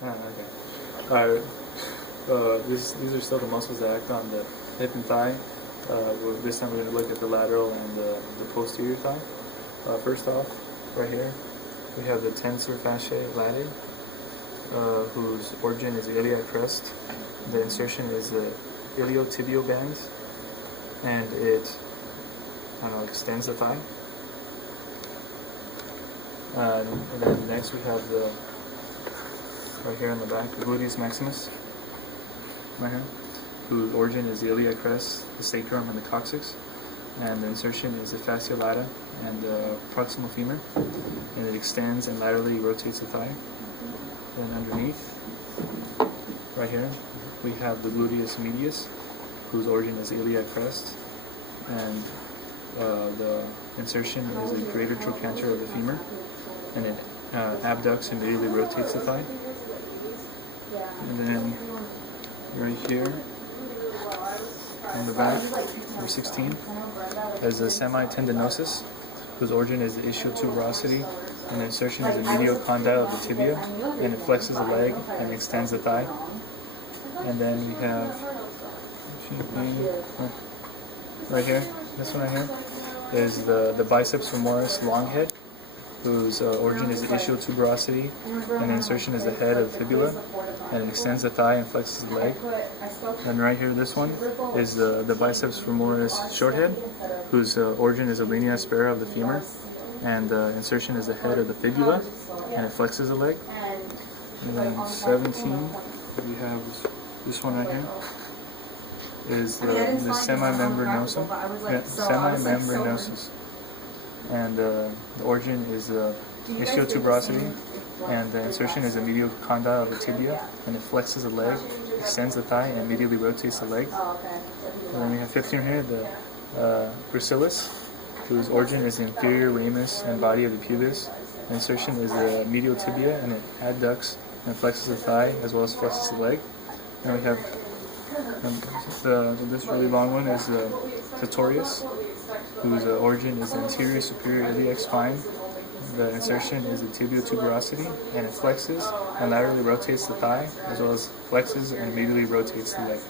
Okay. These are still the muscles that act on the hip and thigh. This time we're going to look at the lateral and the posterior thigh. First off, right here, we have the tensor fasciae latae, whose origin is the iliac crest. The insertion is the iliotibial bands, and it extends the thigh. And then next we have right here in the back, the gluteus maximus, right here, whose origin is the iliac crest, the sacrum, and the coccyx. And the insertion is the fascia lata and the proximal femur, and it extends and laterally rotates the thigh. Then underneath, right here, we have the gluteus medius, whose origin is the iliac crest, and the insertion is the greater trochanter of the femur, and it abducts and immediately rotates the thigh. And then right here on the back, number 16, is the semitendinosus, whose origin is the ischial tuberosity, and the insertion is the medial condyle of the tibia, and it flexes the leg and extends the thigh. And then we have right here, this one right here, is the biceps femoris long head, whose origin is the ischial tuberosity, and the insertion is the head of the fibula, and it extends the thigh and flexes the leg. And right here, this one is the biceps femoris short head, whose origin is the linea aspera of the femur, and the insertion is the head of the fibula, and it flexes the leg. And then 17, we have this one right here, is the semimembranosus. Yeah, semimembranosus. And the origin is the ischial tuberosity, and the insertion is the medial condyle of the tibia, and it flexes the leg, extends the thigh, and immediately rotates the leg. And then we have 15 here, the gracilis, whose origin is the inferior ramus and body of the pubis. The insertion is the medial tibia, and it adducts and flexes the thigh as well as flexes the leg. And we have this really long one is the sartorius, whose origin is the anterior superior iliac spine. The insertion is the tibial tuberosity, and it flexes and laterally rotates the thigh, as well as flexes and immediately rotates the leg.